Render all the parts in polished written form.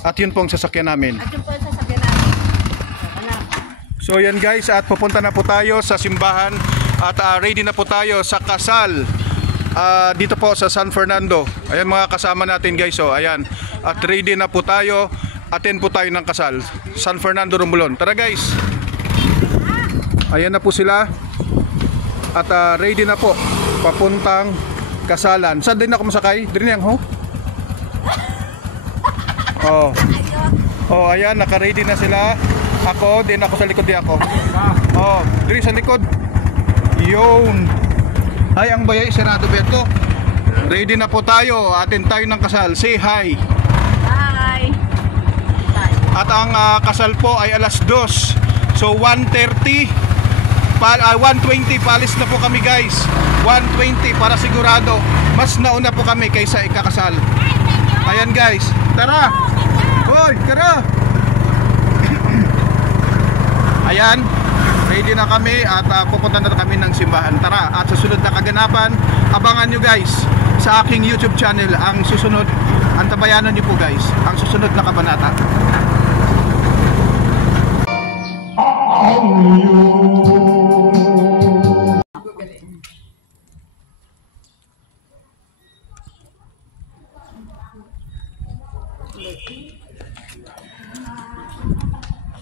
At yun pong sasakyan namin. At yun po yung sasakyan namin. So yan guys, at pupunta na po tayo sa simbahan. At ready na po tayo sa kasal. Dito po sa San Fernando. Ayan mga kasama natin guys. So ayan. At ready na po tayo. Attend po tayo ng kasal. San Fernando, Romblon. Tara guys. Ayan na po sila. At ready na po. Papuntang kasalan. Saan din ako masakay? Drinang ho? Oh, ayan, naka-ready na sila. Ako, din ako sa likod di ako. Oh, diri sa likod. Yun. Ay, ang bayay, sarado Beto. Ready na po tayo. Atin tayo ng kasal. Say hi. Hi. At ang kasal po ay alas 2. So 1:30 1:20 palis na po kami guys. 1:20 para sigurado. Mas nauna po kami kaysa ikakasal. Ayan guys. Tara. Hoy, tara. Ayan. Ready na kami at pupunta na kami ng simbahan. Tara, at susunod na kaganapan, abangan nyo guys sa aking YouTube channel ang susunod, antabayanan nyo po guys ang susunod na kabanata.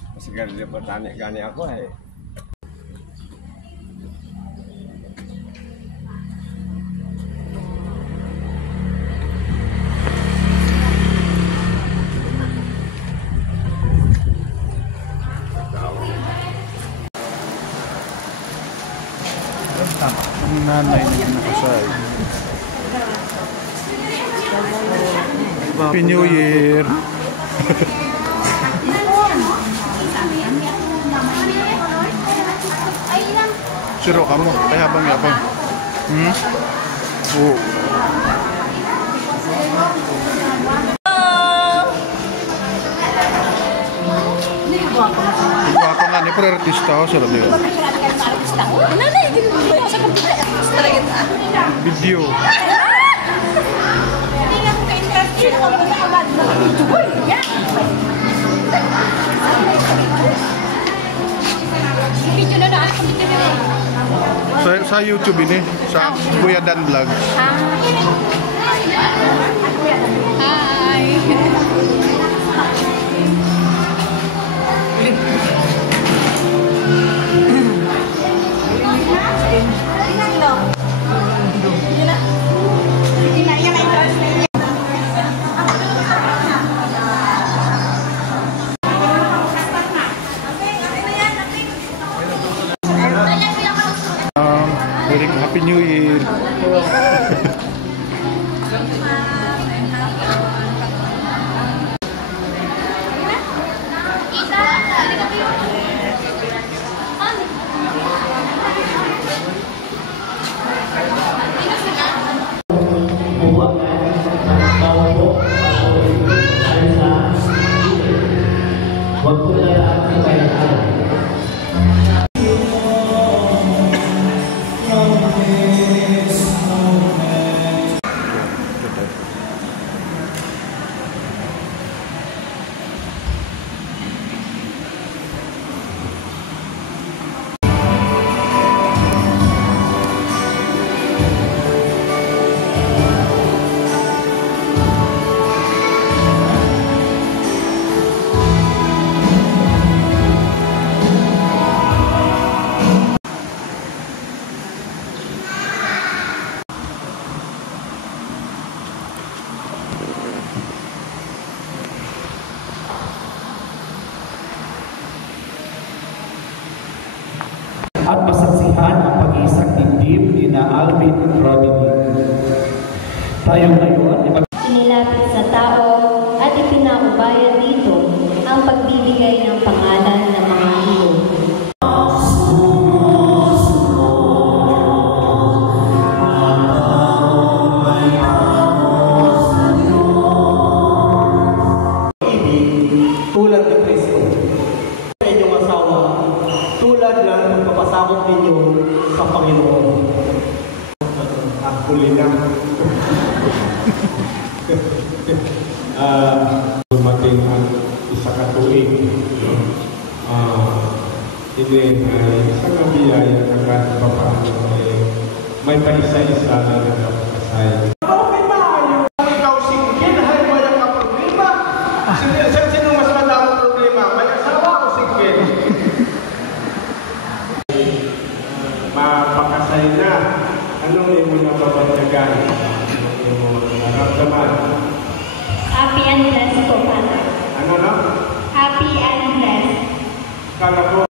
Kasi gani ako eh. Ang nanay na nakasal. Happy New Year. Siro ka mo, kaya habang yapon. Oo. Guwapo nga ni, pero artista ako, sarap niyo. Video. Sa YouTube ini, sa Kuya Dan Vlog. Hi. Happy New Year. At masaksihan ang pag-iisang dibdib ni na Alvin Rodney. Tayo ngayon inilapit sa tao at ipinaubayan dito ang pagbibigay ng pangalan ng mga iyo. tulad ni Kristo. Sa inyong asawa, tulad ng pagpapasakot ninyo sa Panginoon. Huli na. dumating ang isa ka tuig. No? Hindi ay isang biyaya na kahit pa paano may paisa-isa na nakapasay. Okay ba? Ikaw single, hay wala ka problema. Sino mas madaming problema? May asawa o single? Mapakasay na. Anong yung mga babanyagan? Anong yung naramdaman? Happy and blessed po, Father. Ano na? Happy and blessed. Kala ko.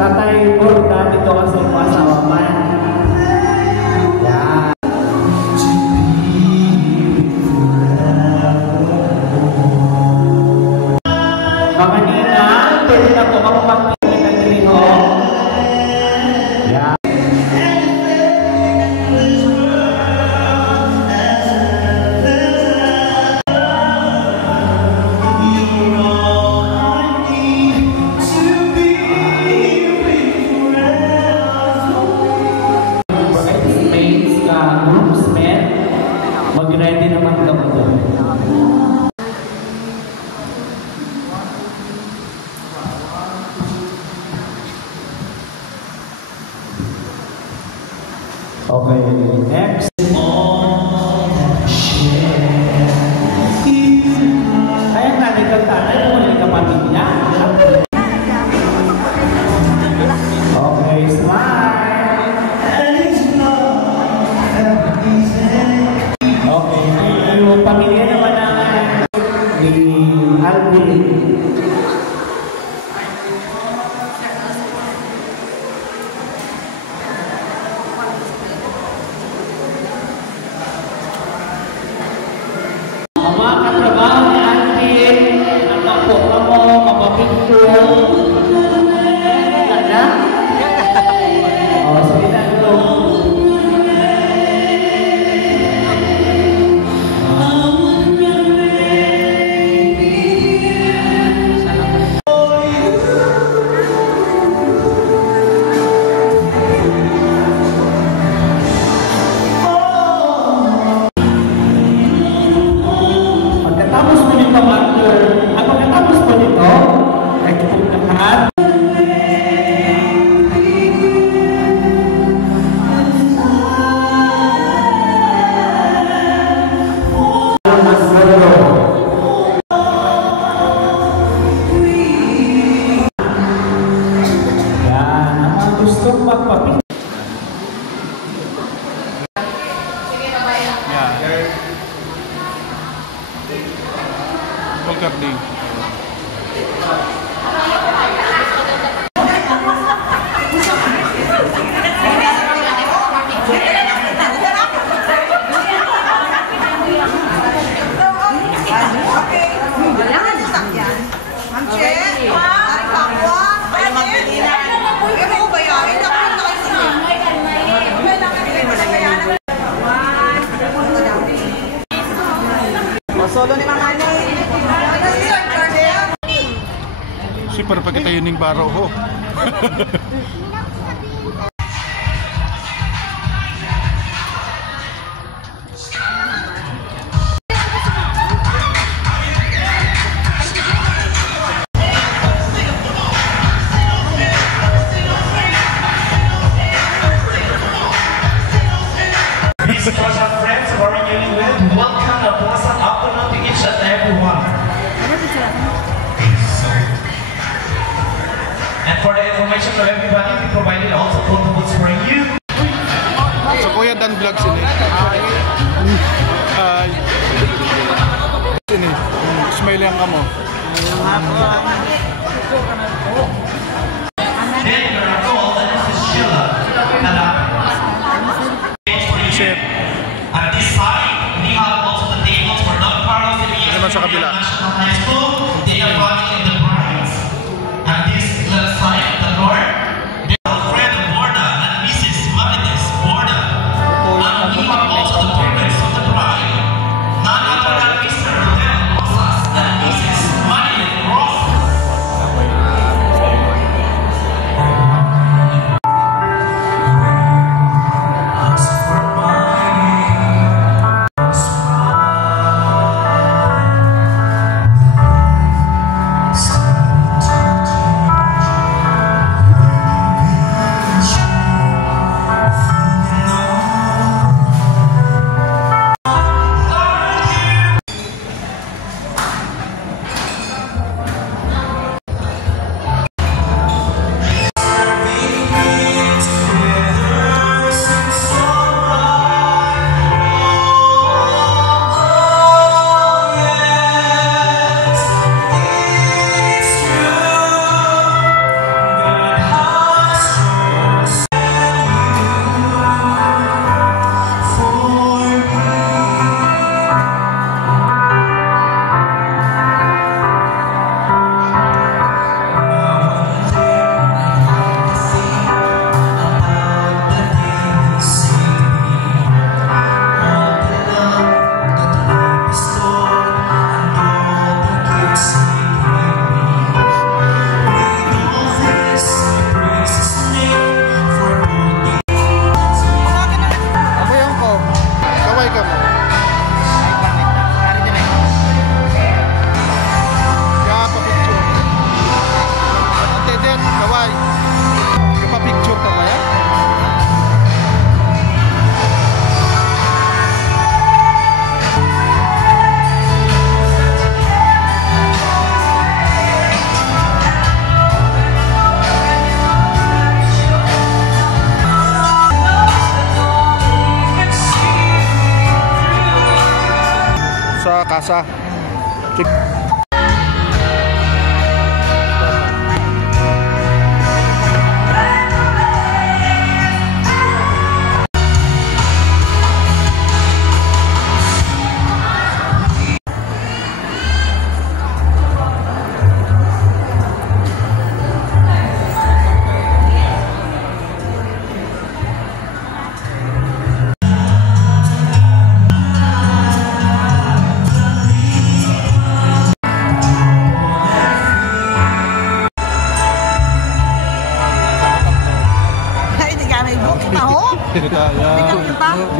Tatay Borda dito kasi pasawa man. Yan. Mga nina, pwede na po ako magpili ng trino. Yan. Mag-ready naman ka mo doon. Okay, next. Ayan na, nagkatana. Ano mo yung kapatid niya? Okay, smile. Okay, yung pamilya naman ni Alvin. Ang mga katrabaho ni Alvin, ang mapoka mo, mapapicture. Ganda? O, sige na, ito. Pagkatapos mo nito, Master, at pagkatapos mo nito, ay pupuntahan. Yan, ang mga gustong magpapit. Yeah. Pagkarni. Solo ni Mama Ani. Super pagkita yun yung baro ho. Special friends of our union, welcome a pleasant afternoon to each and everyone. And for the information information to everybody. We provided also photo booths for you. So Kuya Dan Vlog sini. Sini. Smile lang ka mo. Then we are told that this is Sheila. Chef. At this side, we have also the tables for Don Carlos and Naman sa kabila. National High School. They are running in the brides. And this left side, the Lord, Alfredo Borda and Mrs. Marites Borda. And we have also the parents of the bride. None other than Mr. Rodel Rosas and Mrs. Marilyn Rosas. Sa kasa.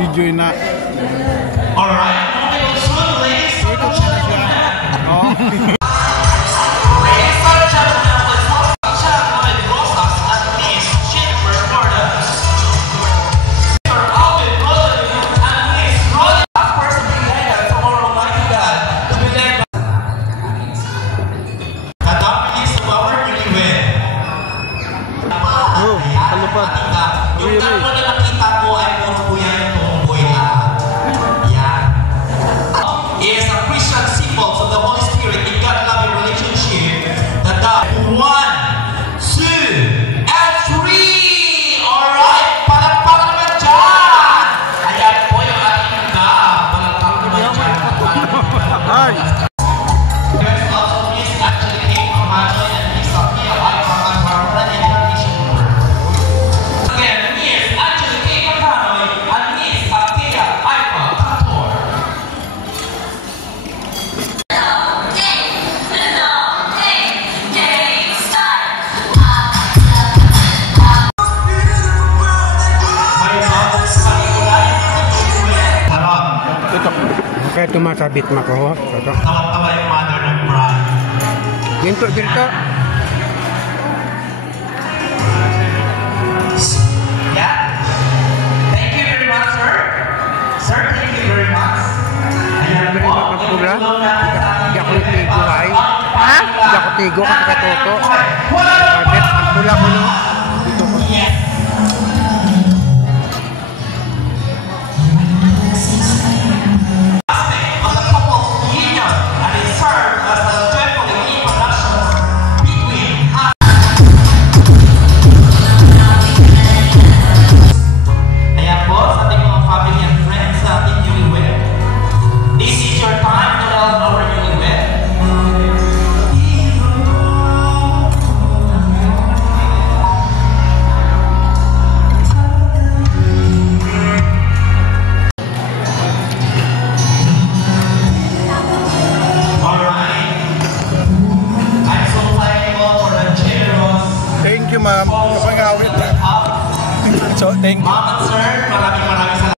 Video na. Alright, moving on soon, ladies and gentlemen. Ladies and gentlemen, let's welcome Chad Rosas and Miss Jennifer Borda. Mr. Alvin Rodriguez and Miss Rodriguez. Last person to be led tomorrow, mighty God, to be led by the release of our newlywed. Kalupad. Yung tatlo na nakita ko ay puro po yan yung tumumboy lahat. Yan. Is a Christian symbol of the Holy Spirit in God-loving relationship that God 1, 2, and 3! Alright! Palakpak naman dyan! Ayan po yung ating God. Palakpak naman dyan. Ay! There's also Miss Angelique Amado and Miss Sophia Aipang and Barbara and their mission work. Again, Miss Angelique Amado and Miss Sophia Aipang Kator. Kaya tumasabit mo ko. Ito. Tawa-tawa yung mother ng bride. Ginto, ginto. Yeah? Thank you very much, sir. Sir, thank you very much. Ayan po. Magpula. Hindi ako nitigo ay. Ha? Hindi ako tigo kasi katoto. Sabit, ang pula mo no. ma'am. Kapangawit. So, thank you. Ma'am and sir, maraming